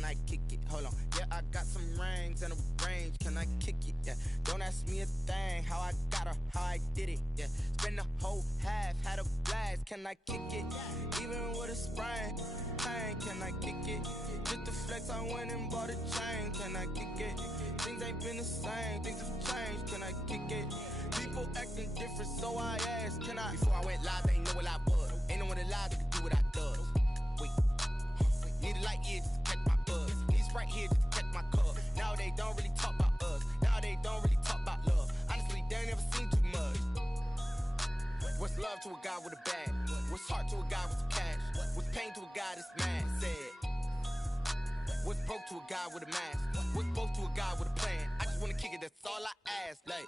can I kick it? Hold on, yeah, I got some rings and a range, can I kick it? Yeah, don't ask me a thing, how I got her, how I did it. Yeah, spend the whole half, had a blast, can I kick it? Even with a sprain, pain, can I kick it? Just the flex, I went and bought a chain, can I kick it? Things ain't been the same, things have changed, can I kick it? People acting different, so I asked, can I? Before I went live, they ain't know what I was. Ain't no one alive that could do what I does. Wait, need a light here just to catch my buzz. Need Sprite here just to catch my cup. Now they don't really talk about us. Now they don't really talk about love. Honestly, they ain't never seen too much. What's love to a guy with a bag? What's heart to a guy with some cash? What's pain to a guy that's mad? Said. What's broke to a guy with a mask? What's broke to a guy with a plan? I just wanna kick it, that's all I ask. Like,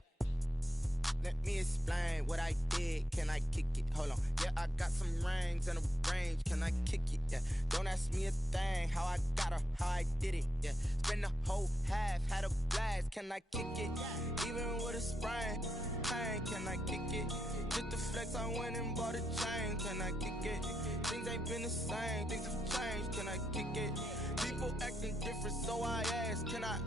let me explain what I did. Can I kick it? Hold on. Yeah, I got some rings and a range. Can I kick it? Yeah. Don't ask me a thing. How I got her, how I did it. Yeah. Spend the whole half, had a blast. Can I kick it? Even with a sprain, pain. Can I kick it? Just the flex, I went and bought a chain. Can I kick it? Things ain't been the same. Things have changed. Can I kick it? People acting different, so I ask. Can I?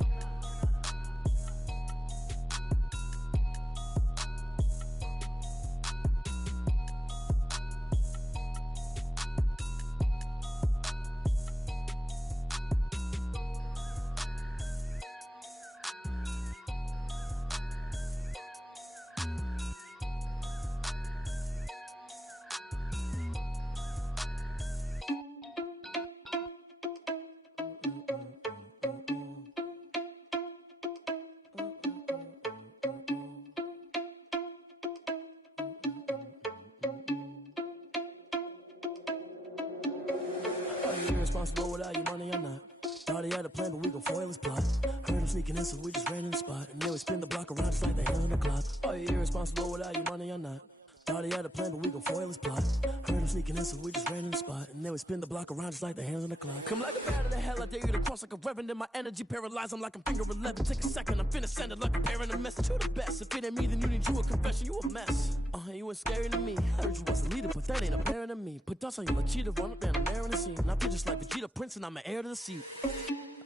Irresponsible without your money or not. Thought he had a plan, but we gon' foil his plot. Heard him sneaking in, so we just ran in the spot. And then we spin the block around just like the hands on the clock. Are you irresponsible without your money or not? Thought he had a plan, but we gon' foil his plot. Heard him sneaking in, so we just ran in the spot. And then we spin the block around just like the hands on the clock. Come like a bat of the hell, I dare you to cross like a reverend. In my energy paralyzed, I'm like I'm finger 11. Take a second, I'm finna send it like a parent a message to the best. If it ain't me, then you need you a confession, you a mess. You ain't scary to me. Heard you was a leader, but that ain't apparent to me. Put dust on you like cheetah, run up down the air in the scene. I feel just like Vegeta Prince, and I'm an heir to the seat.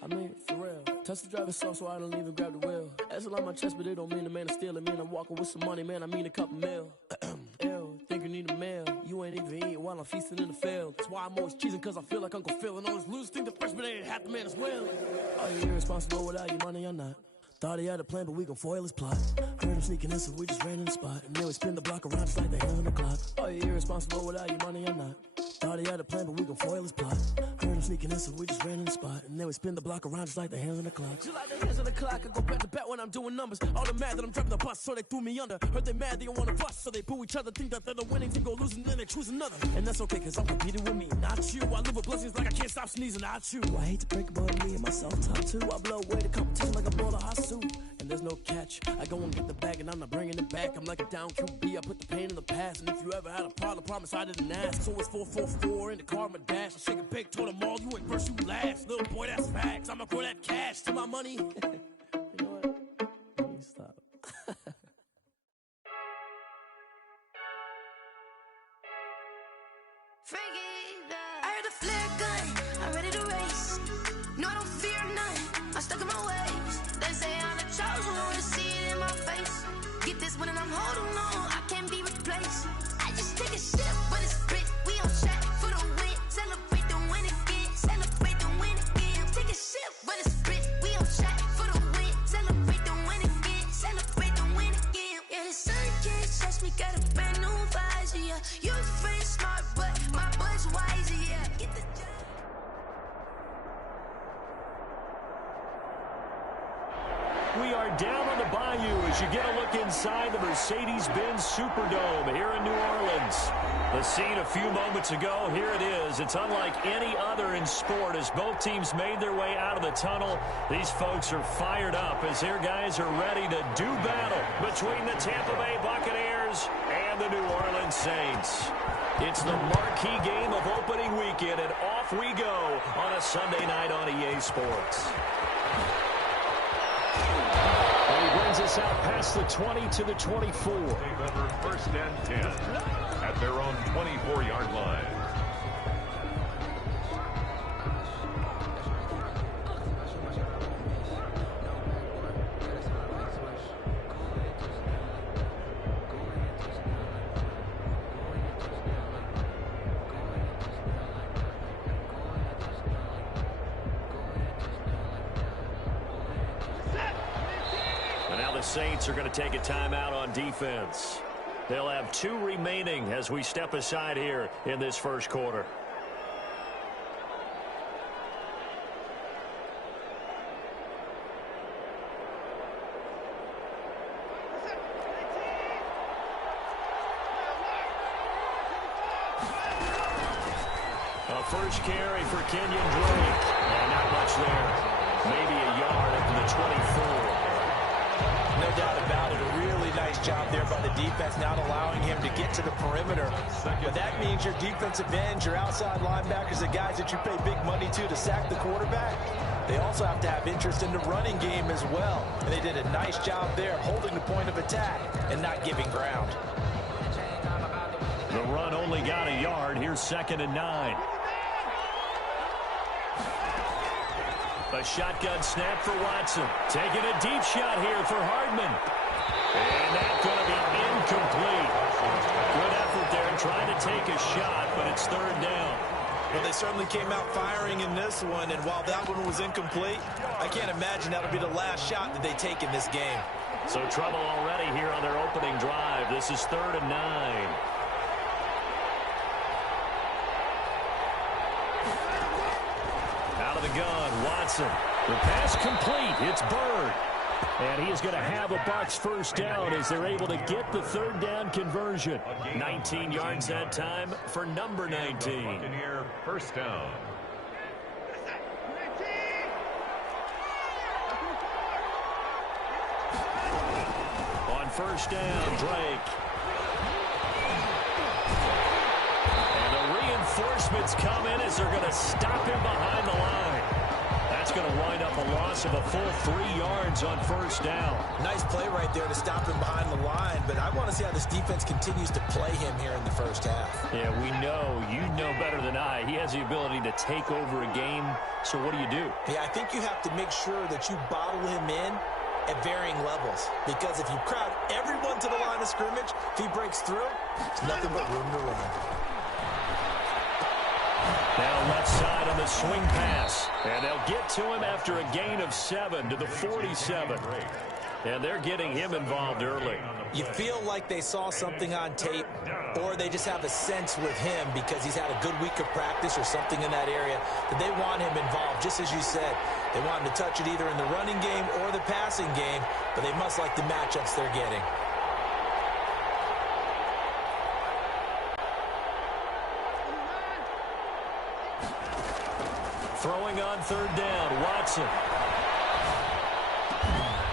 I mean, for real. Touch the driver's soft, so I don't even grab the wheel. Asshole on my chest, but it don't mean the man is stealing. Mean I'm walking with some money, man, I mean a couple mil. Ew, think you need a meal. You ain't even eating while I'm feasting in the field. That's why I'm always cheesing, cause I feel like Uncle Phil. And all those losers think the freshman ain't half the man as well. Are you irresponsible without your money or not? Thought he had a plan, but we gon' foil his plot. Heard him sneaking in, so we just ran in the spot. And then we spin the block around just like the hands on the clock. Are you irresponsible without your money or not? Thought he had a plan, but we gon' foil his plot. Heard him sneaking in, so we just ran in the spot. And then we spin the block around just like the hands on the clock. Just like the hands on the clock, I go back to back when I'm doing numbers. All the mad that I'm driving the bus, so they threw me under. Heard they mad, they don't wanna bust, so they boo each other. Think that they're the winning team, go losing, then they choose another. And that's okay, cause I'm competing with me, not you. I live with blessings like I can't stop sneezing, not you. I hate to break it, but me and myself top too. I blow away the competition like a ball of hot soup. And there's no catch. I go and get the bag and I'm not bringing it back. I'm like a down QB, I put the pain in the past. And if you ever had a problem, promise I didn't ask. So it's 444 in the car, my dash. I shake a big, told them all, you ain't first, you last. Little boy, that's facts. I'ma grow that cash to my money. You know what? Let me stop. I heard the flare gun, I'm ready to race. No, I don't fear none, I'm stuck in my ways. They say I'm the chosen one, to see it in my face. Get this one and I'm holding on, I can't be replaced. I just take a sip, but it's spit, we on track for the win. Celebrate the win again, celebrate the win again. Take a sip, but it's spit, we on track for the win. Celebrate the win again, celebrate the win again. Yeah, the sun can't touch me, got a brand new visor, yeah. You're friend smart, but my bud's wiser, yeah. Get the job. We are down on the bayou as you get a look inside the Mercedes-Benz Superdome here in New Orleans. The scene a few moments ago, here it is. It's unlike any other in sport as both teams made their way out of the tunnel. These folks are fired up as their guys are ready to do battle between the Tampa Bay Buccaneers and the New Orleans Saints. It's the marquee game of opening weekend, and off we go on a Sunday night on EA Sports. And he brings us out past the 20 to the 24. First and 10 at their own 24-yard line. Saints are going to take a timeout on defense. They'll have 2 remaining as we step aside here in this first quarter. A first carry for Kenyon Drake. And not much there. Maybe a yard up to the 24. No doubt about it. A really nice job there by the defense, not allowing him to get to the perimeter. But that means your defensive ends, your outside linebackers, the guys that you pay big money to sack the quarterback, they also have to have interest in the running game as well. And they did a nice job there, holding the point of attack and not giving ground. The run only got a yard. Here's 2nd and 9. A shotgun snap for Watson. Taking a deep shot here for Hardman. And that's going to be incomplete. Good effort there trying to take a shot, but it's 3rd down. Well, they certainly came out firing in this one, and while that one was incomplete, I can't imagine that'll be the last shot that they take in this game. So trouble already here on their opening drive. This is 3rd and 9. Out of the gun, Watson. The pass complete. It's Bird. And he is going to have a Bucs first down as they're able to get the 3rd down conversion. 19 yards that time for number 19. Buccaneer first down. On first down, Drake. And the reinforcements come in as they're going to stop him behind the line. That's going to wind up a loss of a full 3 yards on first down. Nice play right there to stop him behind the line, but I want to see how this defense continues to play him here in the first half. Yeah, we know. You know better than I. He has the ability to take over a game, so what do you do? Yeah, I think you have to make sure that you bottle him in at varying levels, because if you crowd everyone to the line of scrimmage, if he breaks through, there's nothing but room to run. Now left side on the swing pass. And they'll get to him after a gain of 7 to the 47. And they're getting him involved early. You feel like they saw something on tape, or they just have a sense with him because he's had a good week of practice or something in that area that they want him involved, just as you said. They want him to touch it either in the running game or the passing game, but they must like the matchups they're getting. Throwing on 3rd down, Watson.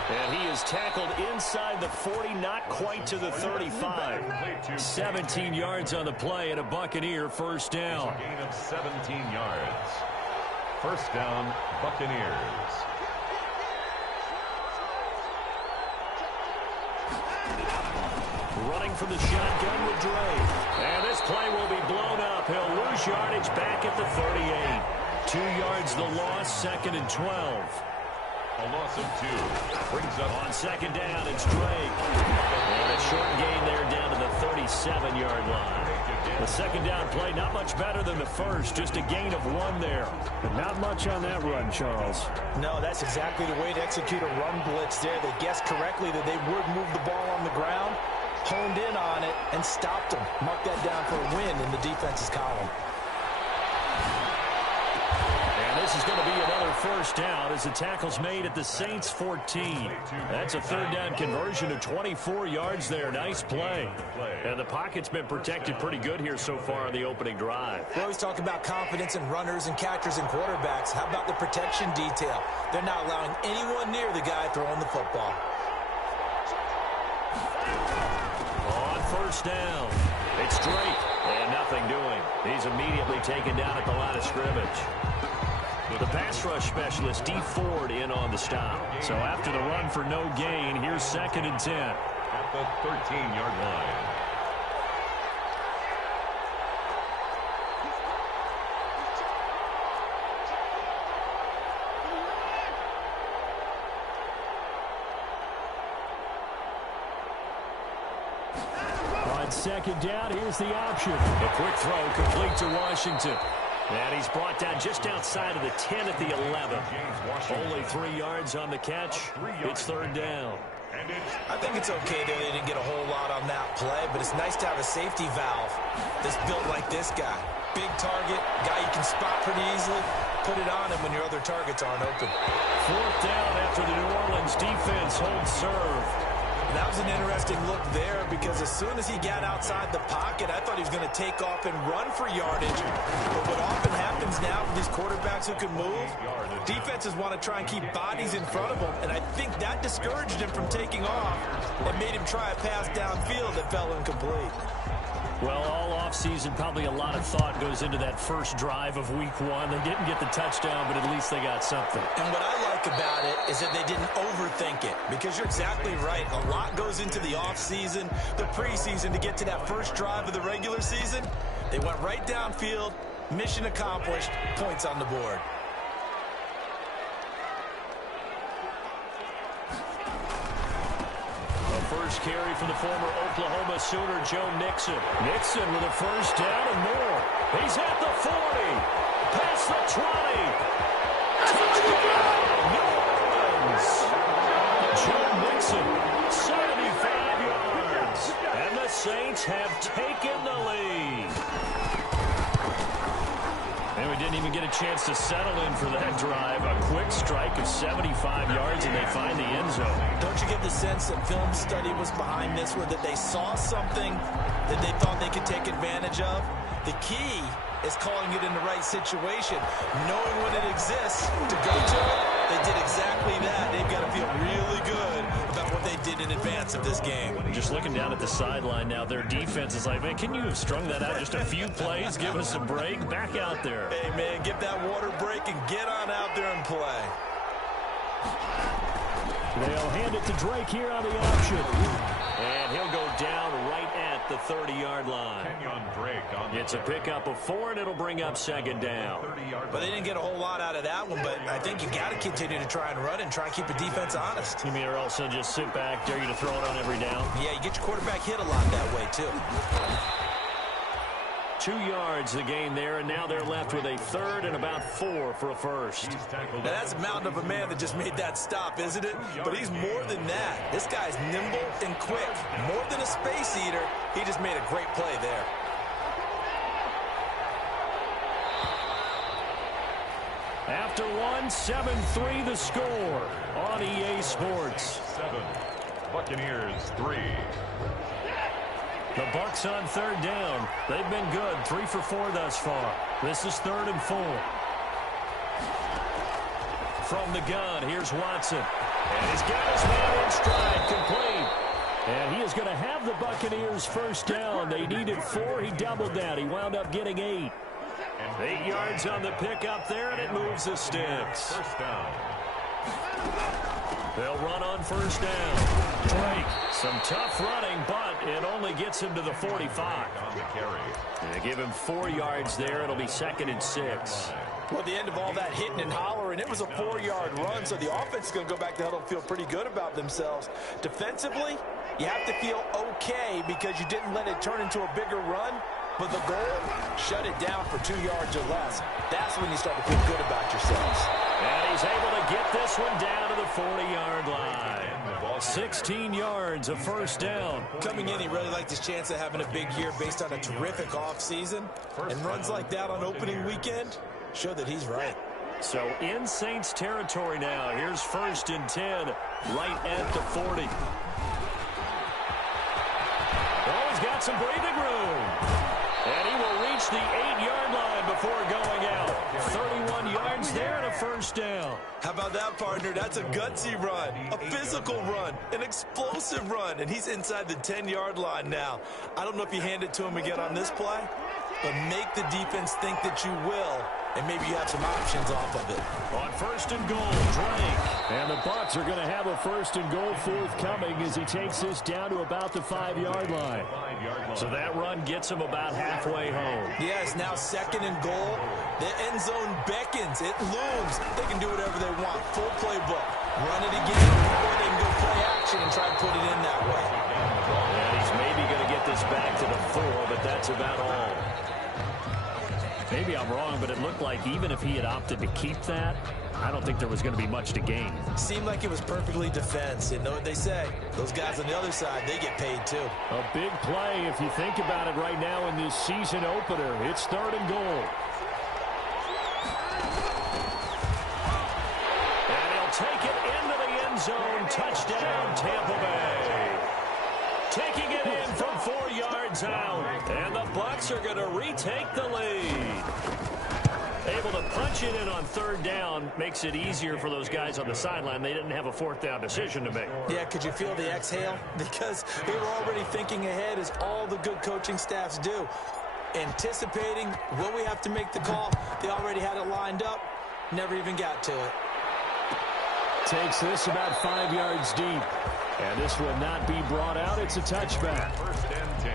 And he is tackled inside the 40, not quite to the 35. 17 yards on the play and a Buccaneer first down. A gain of 17 yards. First down, Buccaneers. Running from the shotgun with Drake. And this play will be blown up. He'll lose yardage back at the 38. 2 yards the loss, 2nd and 12. A loss of 2. Brings up on 2nd down, it's Drake. And a short gain there down to the 37-yard line. The 2nd down play, not much better than the first, just a gain of 1 there. But not much on that run, Charles. No, that's exactly the way to execute a run blitz there. They guessed correctly that they would move the ball on the ground, honed in on it, and stopped them. Mark that down for a win in the defense's column. This is going to be another first down as the tackle's made at the Saints 14. That's a 3rd down conversion of 24 yards there. Nice play. And the pocket's been protected pretty good here so far on the opening drive. We always talk about confidence in runners and catchers and quarterbacks. How about the protection detail? They're not allowing anyone near the guy throwing the football. On first down, it's Drake. And nothing doing. He's immediately taken down at the line of scrimmage. The pass rush specialist, D. Ford, in on the stop. So after the run for no gain, here's 2nd and 10. At the 13-yard line. On 2nd down, here's the option. A quick throw complete to Washington. And he's brought down just outside of the 10 at the 11. Only 3 yards on the catch. It's 3rd down. I think it's okay that they didn't get a whole lot on that play, but it's nice to have a safety valve that's built like this guy. Big target, guy you can spot pretty easily. Put it on him when your other targets aren't open. 4th down after the New Orleans defense holds serve. That was an interesting look there because as soon as he got outside the pocket, I thought he was going to take off and run for yardage. But what often happens now with these quarterbacks who can move, defenses want to try and keep bodies in front of them, and I think that discouraged him from taking off and made him try a pass downfield that fell incomplete. Well, all offseason, probably a lot of thought goes into that first drive of Week 1. They didn't get the touchdown, but at least they got something. And what I like about it is that they didn't overthink it, because you're exactly right. A lot goes into the offseason, the preseason to get to that first drive of the regular season. They went right downfield, mission accomplished, points on the board. First carry for the former Oklahoma Sooner, Joe Mixon. Mixon with a first down and more. He's at the 40. Past the 20. Touchdown, New Orleans. Joe Mixon, 75 yards. And the Saints have taken the lead. And we didn't even get a chance to settle in for that drive. A quick strike of 75 yards, and they find the end zone. Don't you get the sense that film study was behind this, where that they saw something that they thought they could take advantage of? The key is calling it in the right situation, knowing when it exists to go to it. They did exactly that. They've got to feel really good about what they did in advance of this game. Just looking down at the sideline now, their defense is like, man, can you have strung that out just a few plays? Give us a break. Back out there. Hey, man, give that water break and get on out there and play. They'll hand it to Drake here on the option. And he'll go down right at the 30-yard line. It's a pickup of 4, and it'll bring up 2nd down. But they didn't get a whole lot out of that one, but I think you got to continue to try and run and try and keep the defense honest. You mean or also just sit back, dare you to throw it on every down? Yeah, you get your quarterback hit a lot that way, too. 2 yards the gain there, and now they're left with a 3rd and about 4 for a first. Now that's a mountain of a man that just made that stop, isn't it? But he's more than that. This guy's nimble and quick. More than a space eater, he just made a great play there. After 1, 7-3 the score on EA Sports. 7, Buccaneers 3. The Bucs on 3rd down. They've been good. 3 for 4 thus far. This is 3rd and 4. From the gun, here's Watson. And he's got his man in stride, complete. And he is going to have the Buccaneers first down. They needed 4. He doubled that. He wound up getting 8. 8 yards on the pickup there, and it moves the sticks. First down. They'll run on first down. Drake, some tough running, but it only gets him to the 45. On the carry. They give him 4 yards there. It'll be 2nd and 6. Well, at the end of all that hitting and hollering, it was a 4-yard run, so the offense is going to go back to huddle and feel pretty good about themselves. Defensively, you have to feel okay because you didn't let it turn into a bigger run. But the goal, shut it down for 2 yards or less. That's when you start to feel good about yourselves. And he's able to get this one down to the 40-yard line. 16 yards, a first down. Coming in, he really liked his chance of having a big year based on a terrific offseason. And runs like that on opening weekend show that he's right. So in Saints territory now. Here's 1st and 10, right at the 40. Oh, he's got some breathing room. And he will reach the 8-yard line before going out. 31 yards there and a first down. How about that, partner? That's a gutsy run, a physical run, an explosive run, and he's inside the 10-yard line now. I don't know if you hand it to him again on this play, but make the defense think that you will, and maybe you have some options off of it. On 1st and goal, Drake. And the Bucs are going to have a 1st and goal forthcoming as he takes this down to about the 5-yard line. So that run gets him about halfway home. Yeah, it's now 2nd and goal. The end zone beckons. It looms. They can do whatever they want. Full playbook. Run it again, or they can go play action and try to put it in that way. And he's maybe going to get this back to the 4, but that's about all. Maybe I'm wrong, but it looked like even if he had opted to keep that, I don't think there was going to be much to gain. Seemed like it was perfectly defense. You know what they say? Those guys on the other side, they get paid too. A big play if you think about it right now in this season opener. It's 3rd and goal. And he'll take it into the end zone. Touchdown, Tampa Bay. Taking it in from 4 yards out. And the Bucs are going to retake the lead. Able to punch it in on 3rd down makes it easier for those guys on the sideline. They didn't have a 4th down decision to make. Yeah, could you feel the exhale? Because they were already thinking ahead, as all the good coaching staffs do. Anticipating, will we have to make the call? They already had it lined up. Never even got to it. Takes this about 5 yards deep. And this will not be brought out. It's a touchback. 1st and 10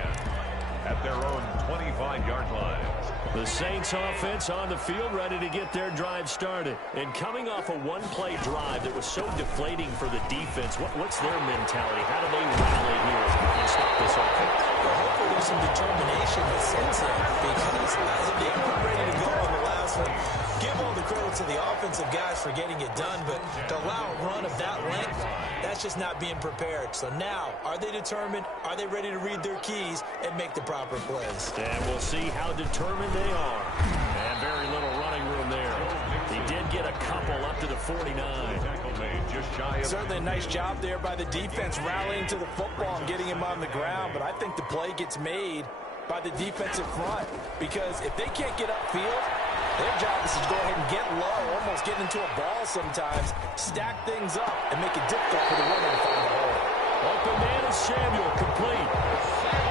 at their own 25-yard line. The Saints offense on the field, ready to get their drive started. And coming off a one-play drive that was so deflating for the defense, what's their mentality? How do they rally here and stop this offense? Well, hopefully there's some determination that sets in, because as they were ready to go on the last one, give all the credit to the offensive guys for getting it done, but to allow a run of that length, that's just not being prepared. So now, are they determined? Are they ready to read their keys and make the proper plays? And we'll see how determined they are. And very little running room there. He did get a couple up to the 49. Certainly a nice job there by the defense, rallying to the football and getting him on the ground, but I think the play gets made by the defensive front, because if they can't get upfield, their job is to go ahead and get low, almost get into a ball sometimes, stack things up, and make it difficult for the runner to find the hole. Open man is Samuel, complete.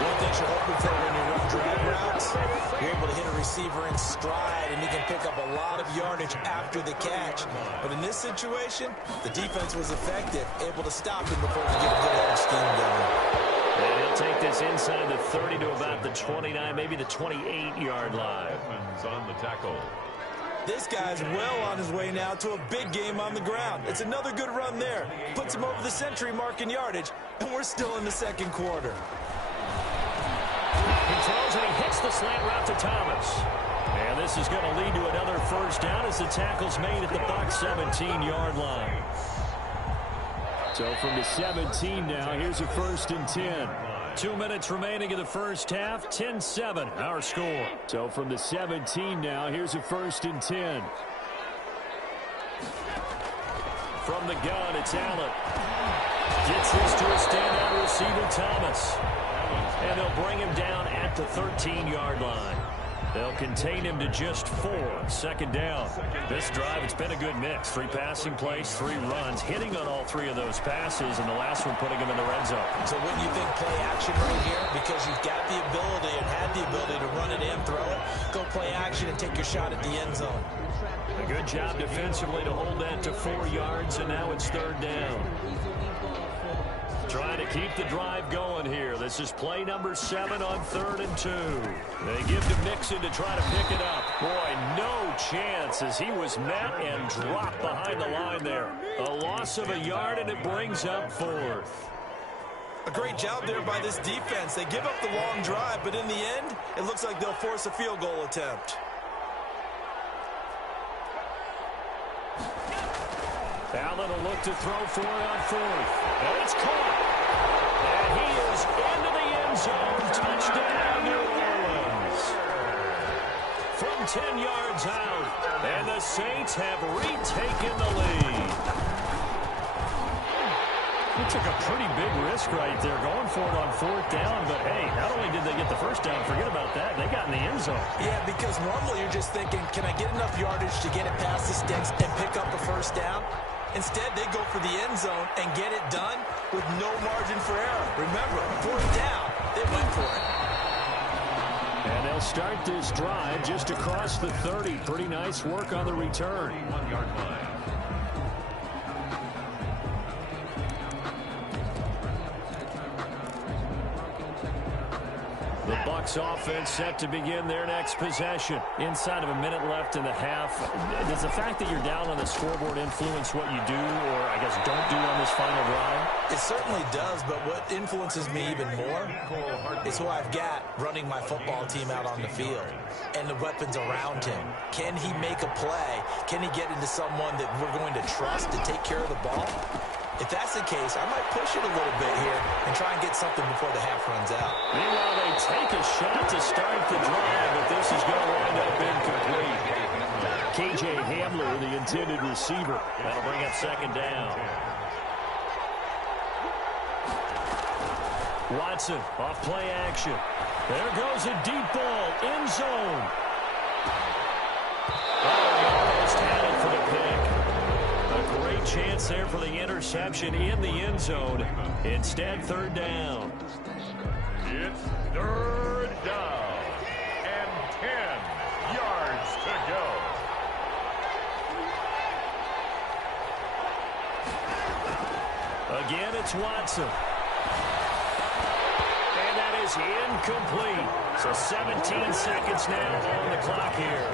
One thing you're hoping for when you run drag routes, you're able to hit a receiver in stride, and you can pick up a lot of yardage after the catch. But in this situation, the defense was effective, able to stop him before he get a good head scheme going. And he'll take this inside the 30 to about the 29, maybe the 28-yard line. On the tackle. This guy's well on his way now to a big game on the ground. It's another good run there. Puts him over the century mark in yardage, and we're still in the 2nd quarter. He throws and he hits the slant route to Thomas. And this is going to lead to another 1st down as the tackle's made at the Bucs 17-yard line. So from the 17 now, here's a 1st and 10. 2 minutes remaining in the first half, 10-7, our score. So from the 17 now, here's a 1st and 10. From the gun, it's Allen. Gets this to a standout receiver, Thomas. And they'll bring him down at the 13-yard line. They'll contain him to just 4. 2nd down. This drive, it's been a good mix. 3 passing plays, 3 runs, hitting on all 3 of those passes, and the last one putting him in the red zone. So wouldn't you think play action right here? Because you've got the ability and had the ability to run it and throw it. Go play action and take your shot at the end zone. A good job defensively to hold that to 4 yards, and now it's 3rd down. Trying to keep the drive going here. This is play number 7 on 3rd and 2. They give to Mixon to try to pick it up. Boy, no chance as he was met and dropped behind the line there. A loss of a yard, and it brings up 4th. A great job there by this defense. They give up the long drive, but in the end, it looks like they'll force a field goal attempt. Allen will look to throw for it on 4th. And it's caught. And he is into the end zone. Touchdown, New Orleans. From 10 yards out. And the Saints have retaken the lead. He took a pretty big risk right there going for it on 4th down. But, hey, not only did they get the 1st down, forget about that, they got in the end zone. Yeah, because normally you're just thinking, can I get enough yardage to get it past the sticks and pick up a 1st down? Instead, they go for the end zone and get it done with no margin for error. Remember, 4th down, they went for it. And they'll start this drive just across the 30. Pretty nice work on the return. 1-yard line. The Bucs offense set to begin their next possession. Inside of a minute left in the half, does the fact that you're down on the scoreboard influence what you do, or I guess don't do on this final drive? It certainly does, but what influences me even more is who I've got running my football team out on the field and the weapons around him. Can he make a play? Can he get into someone that we're going to trust to take care of the ball? If that's the case, I might push it a little bit here and try and get something before the half runs out. Meanwhile, they take a shot to start the drive, but this is going to wind up incomplete. K.J. Hamler, the intended receiver. That'll bring up second down. Watson off play action. There goes a deep ball, end zone. Oh, almost had it for the pick. A great chance there for the interception in the end zone. Instead, third down. It's third down and 10 yards to go. Again, it's Watson. And that is incomplete. So 17 seconds now on the clock here.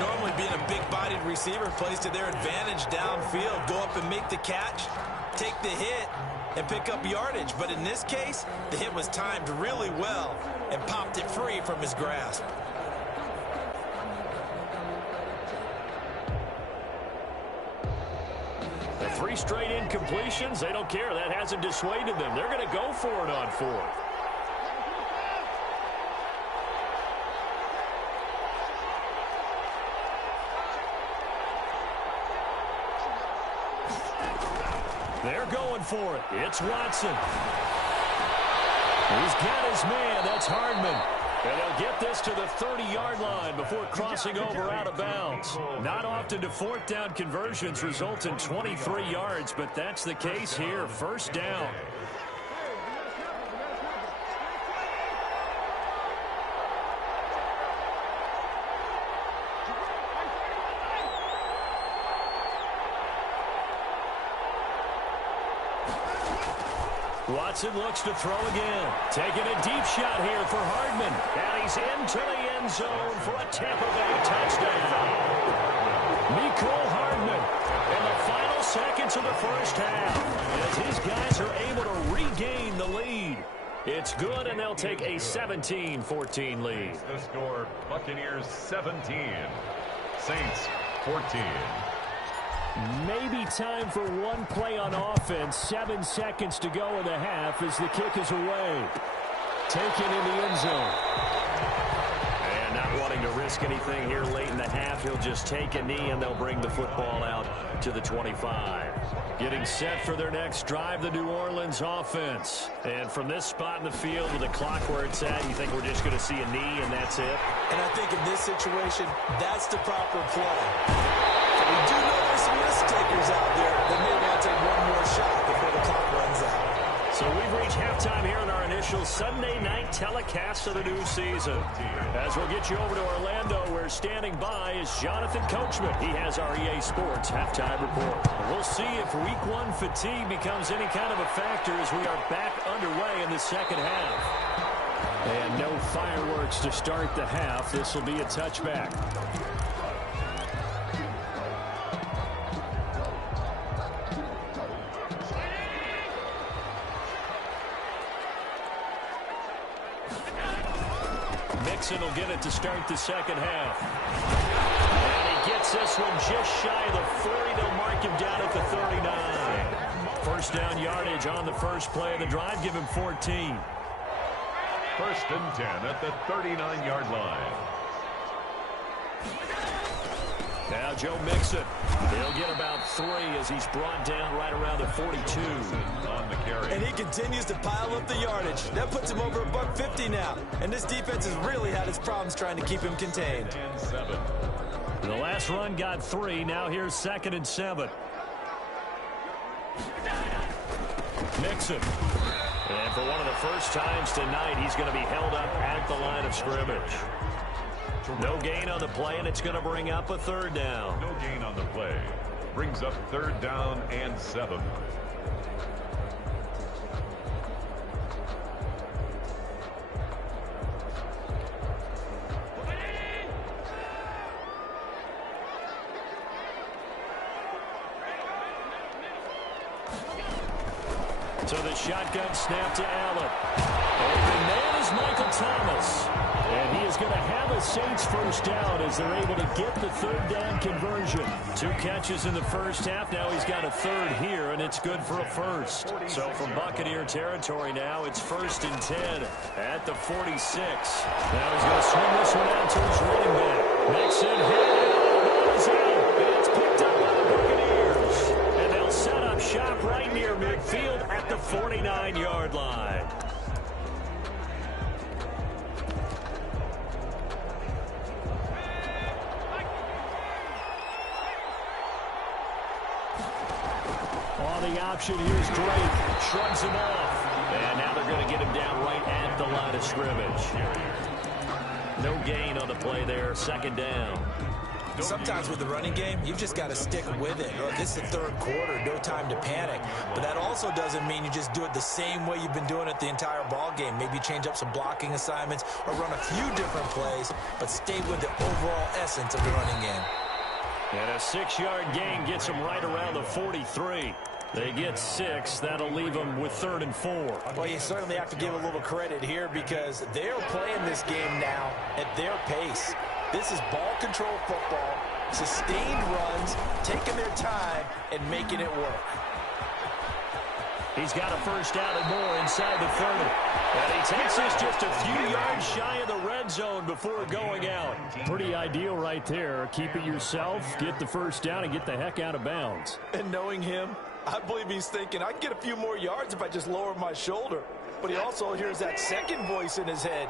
Normally being a big-bodied receiver plays to their advantage downfield. Go up and make the catch, take the hit, and pick up yardage. But in this case, the hit was timed really well and popped it free from his grasp. The 3 straight incompletions, they don't care. That hasn't dissuaded them. They're going to go for it on 4th. They're going for it. It's Watson. He's got his man. That's Hardman. And he'll get this to the 30-yard line before crossing over out of bounds. Not often do 4th down conversions result in 23 yards, but that's the case here. First down. Watson looks to throw again. Taking a deep shot here for Hardman. And he's into the end zone for a Tampa Bay touchdown. Mecole Hardman in the final seconds of the first half. As his guys are able to regain the lead. It's good, and they'll take a 17-14 lead. The score, Buccaneers 17, Saints 14. Maybe time for one play on offense. 7 seconds to go in the half as the kick is away. Taken in the end zone. And not wanting to risk anything here late in the half, he'll just take a knee and they'll bring the football out to the 25. Getting set for their next drive, the New Orleans offense. And from this spot in the field with the clock where it's at, you think we're just going to see a knee and that's it? And I think in this situation, that's the proper play. We do know there's some risk takers out there that may want to take one more shot before the clock runs out. So we've reached halftime here in our initial Sunday night telecast of the new season. As we'll get you over to Orlando, where standing by is Jonathan Coachman. He has our EA Sports halftime report. We'll see if week 1 fatigue becomes any kind of a factor as we are back underway in the second half. And no fireworks to start the half. This will be a touchback. Mixon will get it to start the second half. And he gets this one just shy of the 40. They'll mark him down at the 39. First down yardage on the first play of the drive. Give him 14. First and 10 at the 39-yard line. Now Joe Mixon. He'll get about 3 as he's brought down right around the 42. On the carry. And he continues to pile up the yardage. That puts him over $150 now. And this defense has really had its problems trying to keep him contained. And 7. The last run got 3. Now here's 2nd and 7. Mixon. And for one of the first times tonight, he's going to be held up at the line of scrimmage. No gain on the play, and it's going to bring up a 3rd down. No gain on the play. Brings up 3rd down and 7. So the shotgun snap to Allen. Open man is Michael Thomas. And he is going to have a Saints first down as they're able to get the third down conversion. 2 catches in the first half. Now he's got a third here, and it's good for a first. So from Buccaneer territory now, it's 1st and 10 at the 46. Now he's going to swing this one out to his running back. Mixon hit. It's picked up by the Buccaneers. And they'll set up shop right near midfield at the 49-yard line. On the option, here's Drake. Shrugs him off. And now they're going to get him down right at the line of scrimmage. No gain on the play there. 2nd down. Sometimes with the running game, you've just got to stick with it. Look, this is the 3rd quarter, no time to panic. But that also doesn't mean you just do it the same way you've been doing it the entire ball game. Maybe change up some blocking assignments or run a few different plays, but stay with the overall essence of the running game. And a 6-yard gain gets them right around the 43. They get 6. That'll leave them with 3rd and 4. Well, you certainly have to give a little credit here because they're playing this game now at their pace. This is ball control football, sustained runs, taking their time, and making it work. He's got a first down and more inside the 30. And he takes this just a few yards shy of the red zone before going out. Pretty ideal right there. Keep it yourself, get the first down, and get the heck out of bounds. And knowing him, I believe he's thinking, I can get a few more yards if I just lower my shoulder. But he also hears that second voice in his head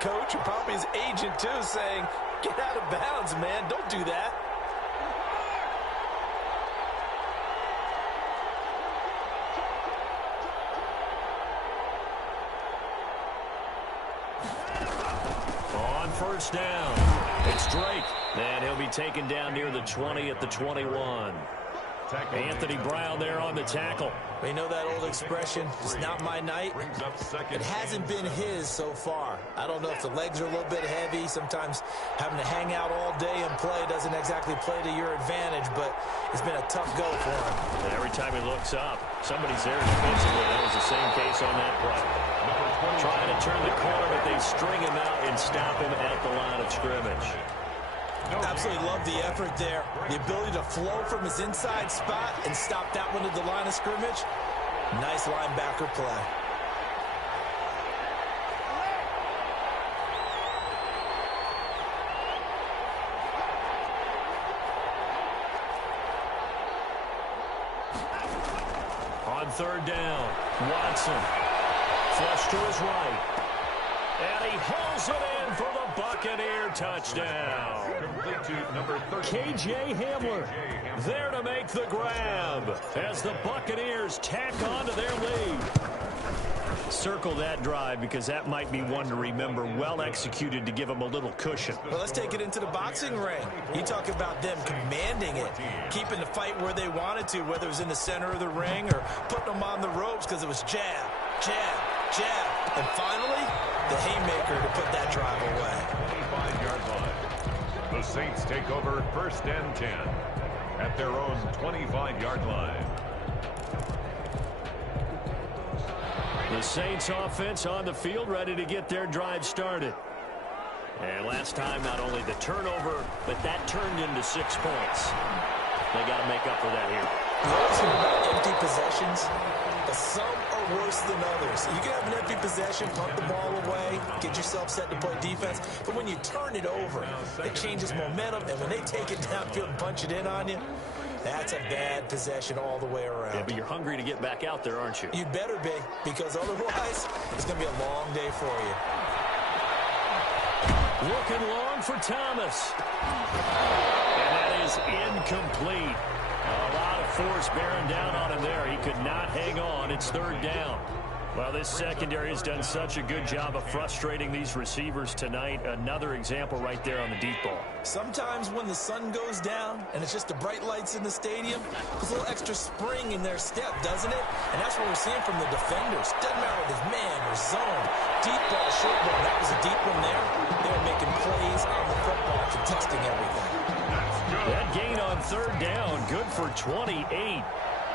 coach and probably his agent too saying, get out of bounds, man. Don't do that. On first down, it's Drake. And he'll be taken down near the 20 at the 21. Anthony Brown there on the tackle. You know that old expression, it's not my night? It hasn't been his so far. I don't know if the legs are a little bit heavy. Sometimes having to hang out all day and play doesn't exactly play to your advantage, but it's been a tough go for him. And every time he looks up, somebody's there defensively. That was the same case on that play. Trying to turn the corner, but they string him out and stop him at the line of scrimmage. Absolutely love the effort there. The ability to flow from his inside spot and stop that one at the line of scrimmage. Nice linebacker play. On 3rd down, Watson. Flush to his right. And he hauls it in for the Buccaneer touchdown. K.J. Hamler there to make the grab as the Buccaneers tack on to their lead. Circle that drive because that might be one to remember. Well executed to give them a little cushion. Well, let's take it into the boxing ring. You talk about them commanding it, keeping the fight where they wanted to, whether it was in the center of the ring or putting them on the ropes because it was jab, jab, jab. And finally, the haymaker to put that drive away. 25-yard line. The Saints take over 1st and 10 at their own 25-yard line. The Saints offense on the field ready to get their drive started. And last time, not only the turnover, but that turned into 6 points. They got to make up for that here. You always hear about empty possessions, but some are worse than others. You can have an empty possession, punt the ball away, get yourself set to play defense, but when you turn it over, it changes momentum, and when they take it downfield and punch it in on you, that's a bad possession all the way around. Yeah, but you're hungry to get back out there, aren't you? You'd better be, because otherwise, it's going to be a long day for you. Looking long for Thomas. And that is incomplete. A lot of force bearing down on him there. He could not hang on. It's 3rd down. Well, this secondary has done such a good job of frustrating these receivers tonight. Another example right there on the deep ball. Sometimes when the sun goes down and it's just the bright lights in the stadium, there's a little extra spring in their step, doesn't it? And that's what we're seeing from the defenders. Doesn't matter if it's man or zone. Deep ball, short ball. That was a deep one there. They were making plays on the football, contesting everything. That gain on 3rd down, good for 28.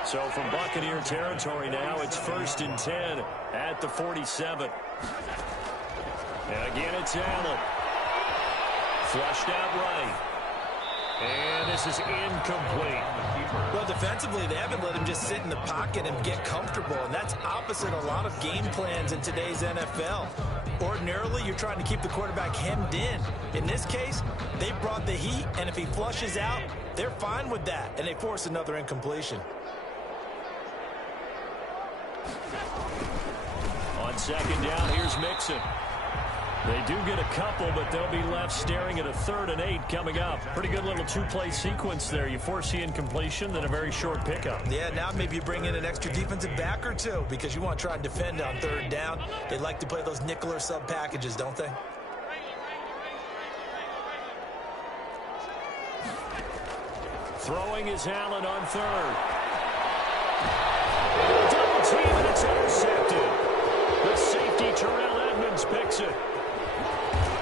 So from Buccaneer territory now, it's 1st and 10 at the 47. And again, it's Allen. Flushed out right. And this is incomplete. Well, defensively, they haven't let him just sit in the pocket and get comfortable, and that's opposite a lot of game plans in today's NFL. Ordinarily, you're trying to keep the quarterback hemmed in. In this case, they brought the heat, and if he flushes out, they're fine with that, and they force another incompletion. On 2nd down, here's Mixon. They do get a couple, but they'll be left staring at a 3rd and 8 coming up. Pretty good little two-play sequence there. You force the incompletion, then a very short pickup. Yeah, now maybe you bring in an extra defensive back or two because you want to try and defend on 3rd down. They like to play those nickel or sub packages, don't they? Throwing is Allen on 3rd. Double team, and it's intercepted. The safety, Terrell Edmonds, picks it.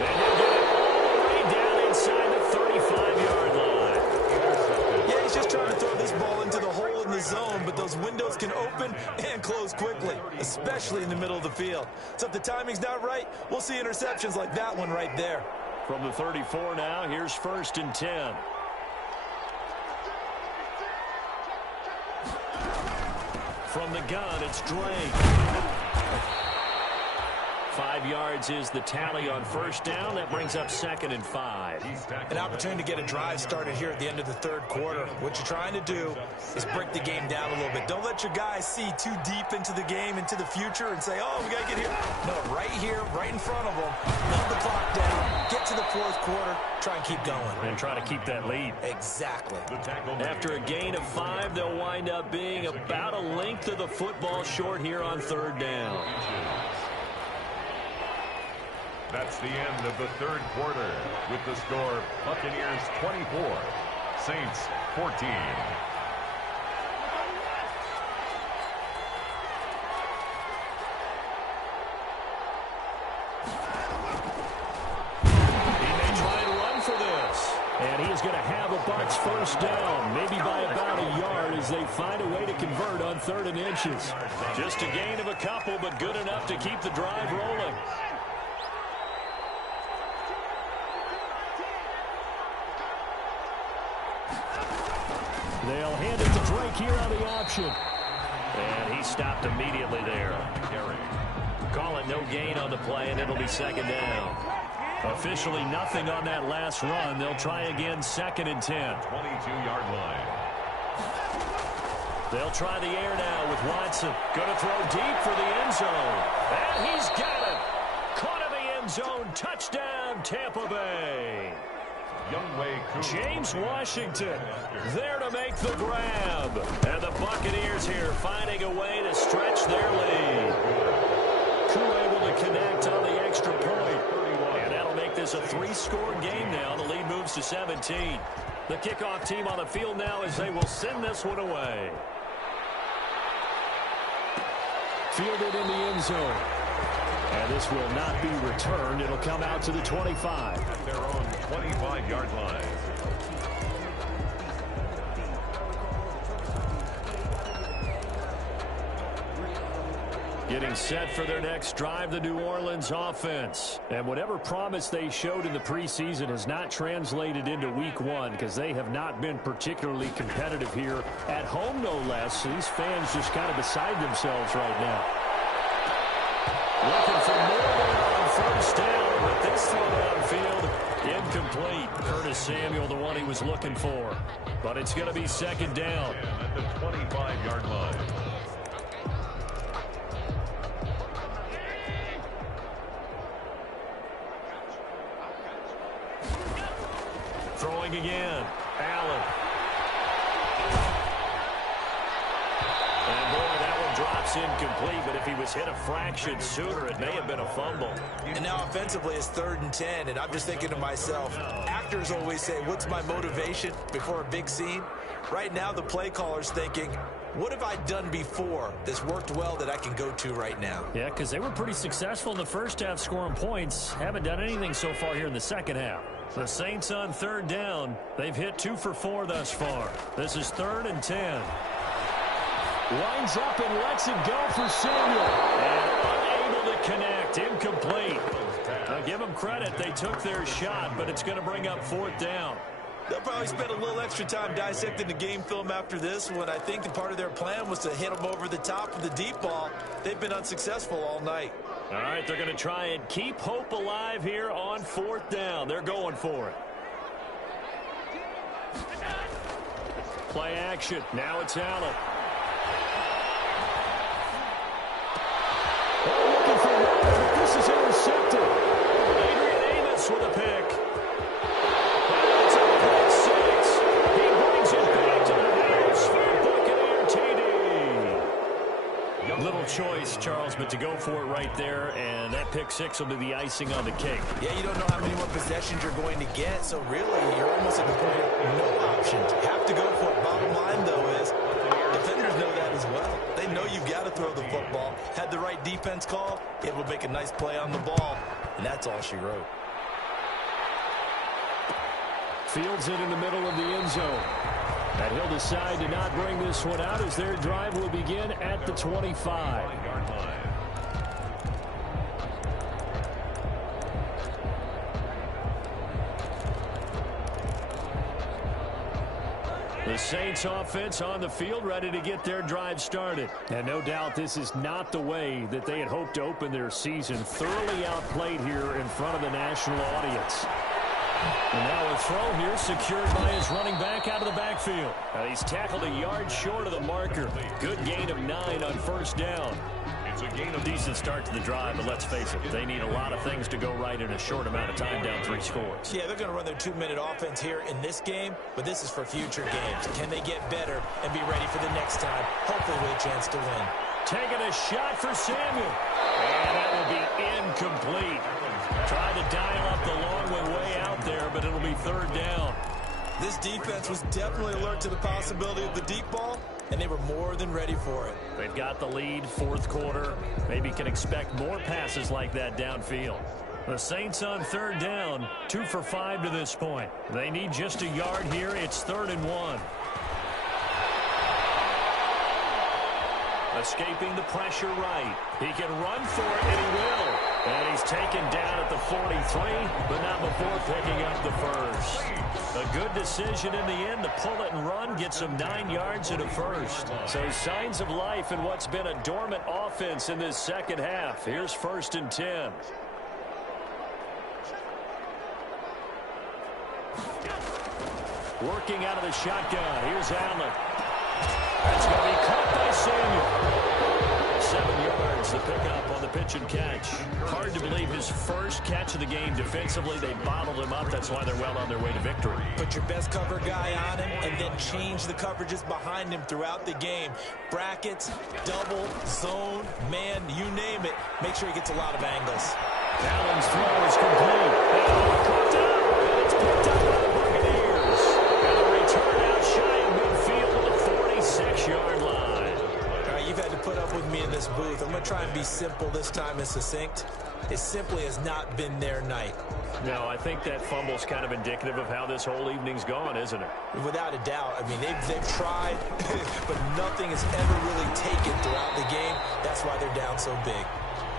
And he'll get it all the way down inside the 35-yard line. Yeah, he's just trying to throw this ball into the hole in the zone, but those windows can open and close quickly, especially in the middle of the field. So if the timing's not right, we'll see interceptions like that one right there. From the 34 now, here's 1st and 10. From the gun, it's Drake. 5 yards is the tally on 1st down. That brings up 2nd and 5. An opportunity to get a drive started here at the end of the 3rd quarter. What you're trying to do is break the game down a little bit. Don't let your guys see too deep into the game, into the future, and say, oh, we got to get here. No, right here, right in front of them. Let the clock down, get to the 4th quarter, try and keep going. And try to keep that lead. Exactly. After a gain of 5, they'll wind up being about a length of the football short here on 3rd down. That's the end of the 3rd quarter with the score Buccaneers 24, Saints 14. He may try and run for this. And he is going to have a Bucs 1st down, maybe by about a yard as they find a way to convert on 3rd and inches. Just a gain of a couple, but good enough to keep the drive rolling. They'll hand it to Drake here on the option. And he stopped immediately there. Call it no gain on the play, and it'll be 2nd down. Officially nothing on that last run. They'll try again 2nd and 10. 22-yard line. They'll try the air now with Watson. Going to throw deep for the end zone. And he's got it. Caught in the end zone. Touchdown, Tampa Bay. James Washington there to make the grab. And the Buccaneers here finding a way to stretch their lead. Crew able to connect on the extra point. And that'll make this a 3-score game now. The lead moves to 17. The kickoff team on the field now as they will send this one away. Fielded in the end zone. And this will not be returned. It'll come out to the 25. At their own 25-yard line. Getting set for their next drive, the New Orleans offense. And whatever promise they showed in the preseason has not translated into week 1 because they have not been particularly competitive here at home, no less. These fans just kind of beside themselves right now. Looking for more there on 1st down, but this throw downfield incomplete. Curtis Samuel, the one he was looking for. But it's going to be 2nd down. At the 25-yard line. Throwing again. Allen. And boy, that one drops incomplete, but if he was hit a fraction sooner, it may have been a fumble. And now offensively it's 3rd and 10, and I'm just thinking to myself, actors always say, what's my motivation before a big scene? Right now the play caller's thinking, what have I done before that's worked well that I can go to right now? Yeah, because they were pretty successful in the first half scoring points. Haven't done anything so far here in the second half. The Saints on 3rd down. They've hit 2 for 4 thus far. This is 3rd and 10. Winds up and lets it go for Samuel. And unable to connect. Incomplete. Now give them credit. They took their shot, but it's going to bring up 4th down. They'll probably spend a little extra time dissecting the game film after this one. I think that part of their plan was to hit them over the top of the deep ball. They've been unsuccessful all night. All right, they're going to try and keep hope alive here on 4th down. They're going for it. Play action. Now it's Allen. Looking for Rivers, but this is intercepted. Adrian Amos with a pick. That's a pick 6. He brings it back to the house for Buccaneer TD. Little choice, Charles, but to go for it right there, and that pick 6 will be the icing on the cake. Yeah, you don't know how many more possessions you're going to get, so really you're almost at the point of no options. Have to go for it. Bottom line, though, is defenders know that as well. They know you've got to throw the football. Had the right defense called, it will make a nice play on the ball, and that's all she wrote. Fields it in the middle of the end zone. And he'll decide to not bring this one out as their drive will begin at the 25. The Saints offense on the field, ready to get their drive started. And no doubt this is not the way that they had hoped to open their season. Thoroughly outplayed here in front of the national audience. And now a throw here secured by his running back out of the backfield. Now he's tackled a yard short of the marker. Good gain of 9 on 1st down. It's a gain of decent start to the drive, but let's face it, they need a lot of things to go right in a short amount of time down 3 scores. Yeah, they're going to run their 2-minute offense here in this game, but this is for future games. Can they get better and be ready for the next time, hopefully with a chance to win? Taking a shot for Samuel. And that will be incomplete. Trying to dial up the long way out there, but it'll be 3rd down. This defense was definitely alert to the possibility of the deep ball, and they were more than ready for it. They've got the lead, 4th quarter. Maybe can expect more passes like that downfield. The Saints on 3rd down, 2 for 5 to this point. They need just a yard here. It's 3rd and 1. Escaping the pressure right. He can run for it, and he will. And he's taken down at the 43, but not before picking up the first. A good decision in the end to pull it and run, gets him 9 yards and a first. So signs of life in what's been a dormant offense in this second half. Here's 1st and 10. Working out of the shotgun. Here's Allen. That's going to be caught by Samuel. 7 yards, the pickup on the pitch and catch. Hard to believe his first catch of the game. Defensively, they bottled him up. That's why they're well on their way to victory. Put your best cover guy on him and then change the coverages behind him throughout the game. Brackets, double, zone, man, you name it. Make sure he gets a lot of angles. Allen's throw is complete. Caught up. It's picked up by the Buccaneers. And a return out shy of midfield to the 46-yard line. You've had to put up with me in this booth. I'm going to try and be simple this time and succinct. It simply has not been their night. No, I think that fumble's kind of indicative of how this whole evening's gone, isn't it? Without a doubt. I mean, they've tried, but nothing has ever really taken throughout the game. That's why they're down so big.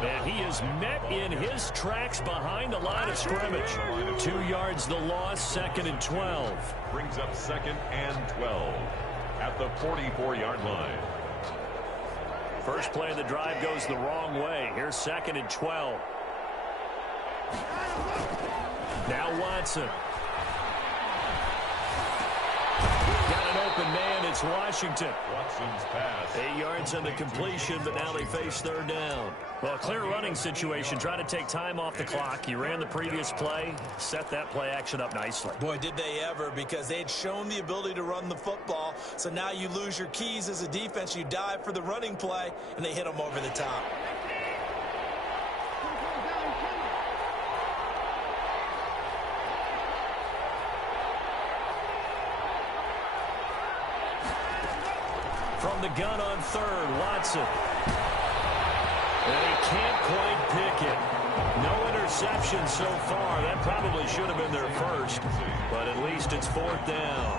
And he is met in his tracks behind the line of scrimmage. 2 yards the loss, 2nd and 12. Brings up 2nd and 12 at the 44-yard line. First play of the drive goes the wrong way. Here's 2nd and 12. Now Watson. Got an open man. It's Washington. Watson's pass. 8 yards on the completion, but now they face 3rd down. Well, clear running situation. Try to take time off the clock. You ran the previous play. Set that play action up nicely. Boy, did they ever, because they had shown the ability to run the football. So now you lose your keys as a defense. You dive for the running play, and they hit them over the top. From the gun on 3rd, Watson. And he can't quite pick it. No interception so far. That probably should have been their first, but at least it's 4th down.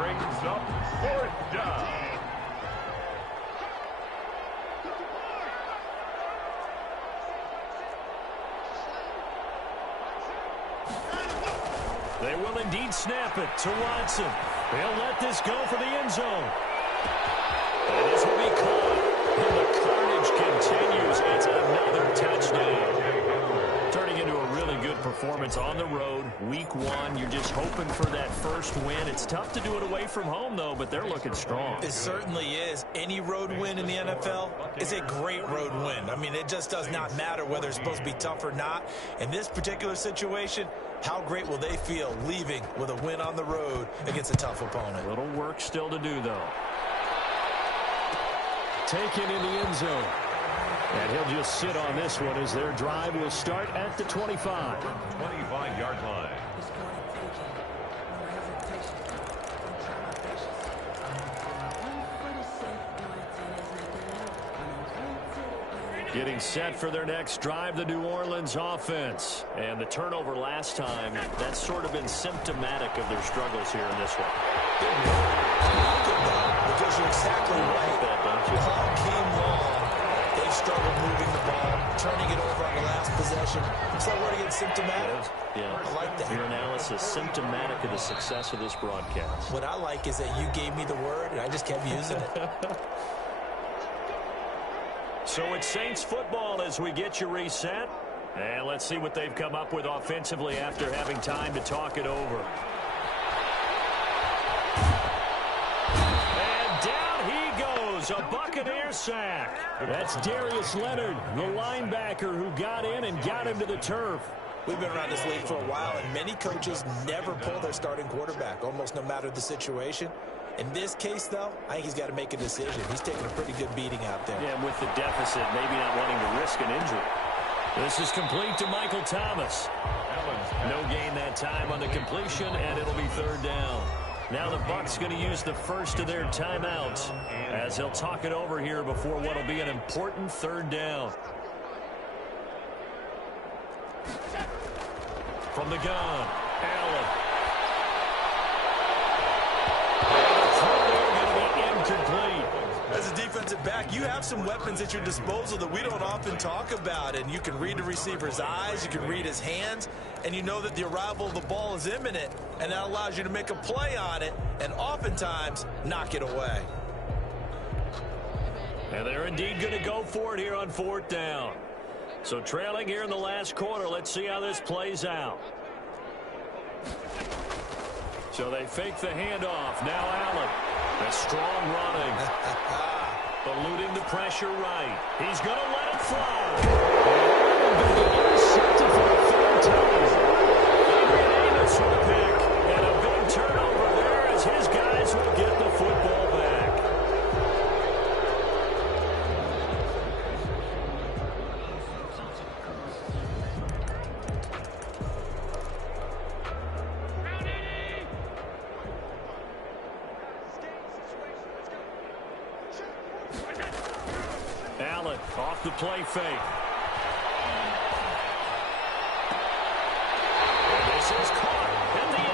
Brings up 4th down. They will indeed snap it to Watson. They'll let this go for the end zone. And this will be caught. And the carnage continues. It's another touchdown. Turning into a really good performance on the road. Week 1, you're just hoping for that first win. It's tough to do it away from home, though, but they're looking strong. It certainly is. Any road win in the NFL is a great road win. I mean, it just does not matter whether it's supposed to be tough or not. In this particular situation, how great will they feel leaving with a win on the road against a tough opponent? Little work still to do, though. Taken in the end zone. And he'll just sit on this one as their drive will start at the 25. 25-yard line. Getting set for their next drive, the New Orleans offense. And the turnover last time, that's sort of been symptomatic of their struggles here in this one. Because you're exactly right. All game long, they've struggled moving the ball, turning it over on the last possession. Is that word again, symptomatic? Yeah. I like that. Your analysis, symptomatic of the success of this broadcast. What I like is that you gave me the word, and I just kept using it. So it's Saints football as we get you reset. And let's see what they've come up with offensively after having time to talk it over. And down he goes, a Buccaneer sack. That's Darius Leonard, the linebacker who got in and got him to the turf. We've been around this league for a while, and many coaches never pull their starting quarterback, almost no matter the situation. In this case, though, I think he's got to make a decision. He's taking a pretty good beating out there. Yeah, and with the deficit, maybe not wanting to risk an injury. This is complete to Michael Thomas. No gain that time on the completion, and it'll be third down. Now the Bucs going to use the first of their timeouts as they'll talk it over here before what will be an important third down. From the gun, Allen. Incomplete. As a defensive back, you have some weapons at your disposal that we don't often talk about, and you can read the receiver's eyes, you can read his hands, and you know that the arrival of the ball is imminent, and that allows you to make a play on it and oftentimes knock it away. And they're indeed going to go for it here on fourth down. So trailing here in the last quarter, let's see how this plays out. So they fake the handoff. Now Allen. A strong running. Eluding the pressure right. He's going to let it fly. Intercepted for the third time. Adrian Amos with a pick. And a big turnover there as his guys will get the football back. Allen off the play fake. And this is caught at the 8.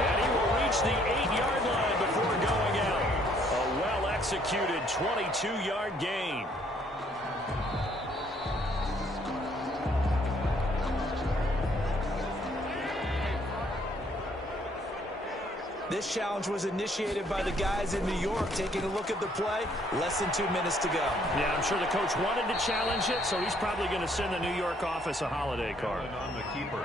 And he will reach the 8-yard line before going out. A well-executed 22-yard gain. This challenge was initiated by the guys in New York. Taking a look at the play, less than 2 minutes to go. Yeah, I'm sure the coach wanted to challenge it, so he's probably going to send the New York office a holiday card.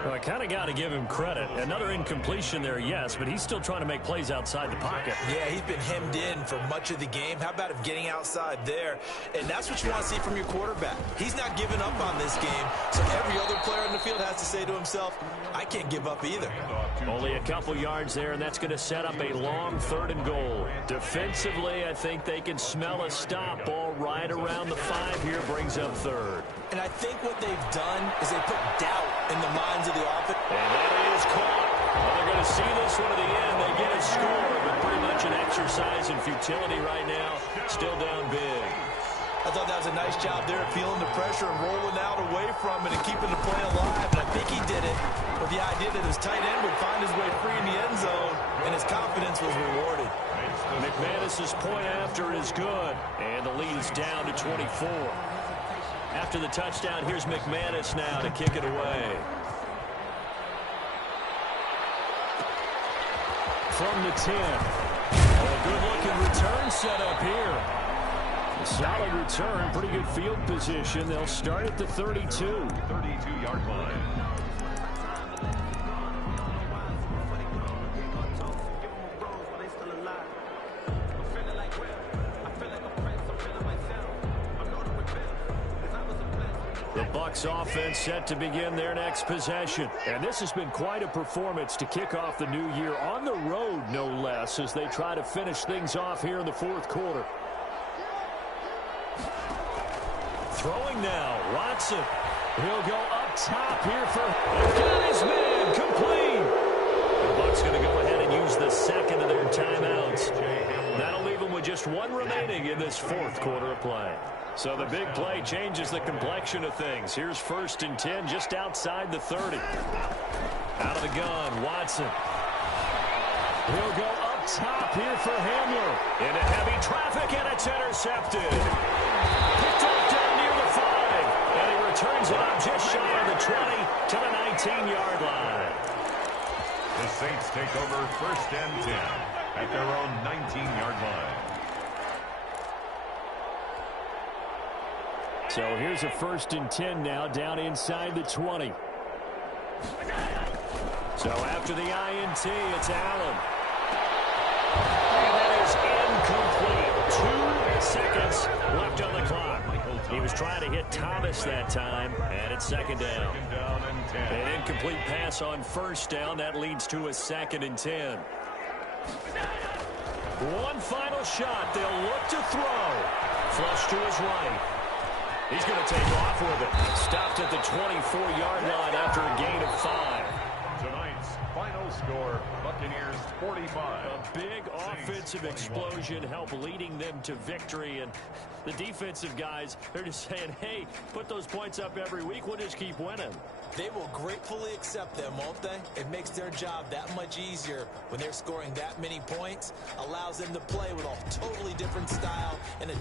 Well, I kind of got to give him credit. Another incompletion there, yes, but he's still trying to make plays outside the pocket. Yeah, he's been hemmed in for much of the game. How about him getting outside there? And that's what you want to see from your quarterback. He's not giving up on this game, so every other player in the field has to say to himself, I can't give up either. Only a couple yards there, and that's going to set up a long 3rd and goal. Defensively, I think they can smell a stop. Ball right around the 5 here, brings up 3rd. And I think what they've done is they put doubt in the minds of the offense. And that is caught. Well, they're going to see this one to the end. They get a score, but pretty much an exercise in futility right now. Still down big. I thought that was a nice job there, feeling the pressure and rolling out away from it and keeping the play alive. And I think he did it with the idea that his tight end would find his way free in the end zone, and his confidence was rewarded. McManus's point after is good, and the lead is down to 24. After the touchdown, here's McManus now to kick it away. from the 10. A good-looking return set up here. A solid return, pretty good field position. They'll start at the 32. 32-yard line. The Bucs offense set to begin their next possession. And this has been quite a performance to kick off the new year on the road, no less, as they try to finish things off here in the fourth quarter. Throwing now, Watson. He'll go up top here for got his man complete. The Bucs going to go ahead and use the second of their timeouts. That'll leave them with just one remaining in this fourth quarter of play. So the big play changes the complexion of things. Here's 1st and 10 just outside the 30. Out of the gun, Watson. He'll go up top here for Hamler. Into heavy traffic, and it's intercepted. Picked up down near the 5. And he returns it up just shy of the 20 to the 19-yard line. The Saints take over 1st and 10 at their own 19-yard line. So here's a 1st and 10 now down inside the 20. So after the INT, it's Allen. And that is incomplete. 2 seconds left on the clock. He was trying to hit Thomas that time, and it's 2nd down. An incomplete pass on 1st down. That leads to a 2nd and 10. One final shot. They'll look to throw. Flush to his right. He's going to take off with it. Stopped at the 24-yard line after a gain of 5. Tonight's final score, Buccaneers 45. A big offensive explosion helped leading them to victory. And the defensive guys, they're just saying, hey, put those points up every week. We'll just keep winning. They will gratefully accept them, won't they? It makes their job that much easier when they're scoring that many points. Allows them to play with a totally different style and a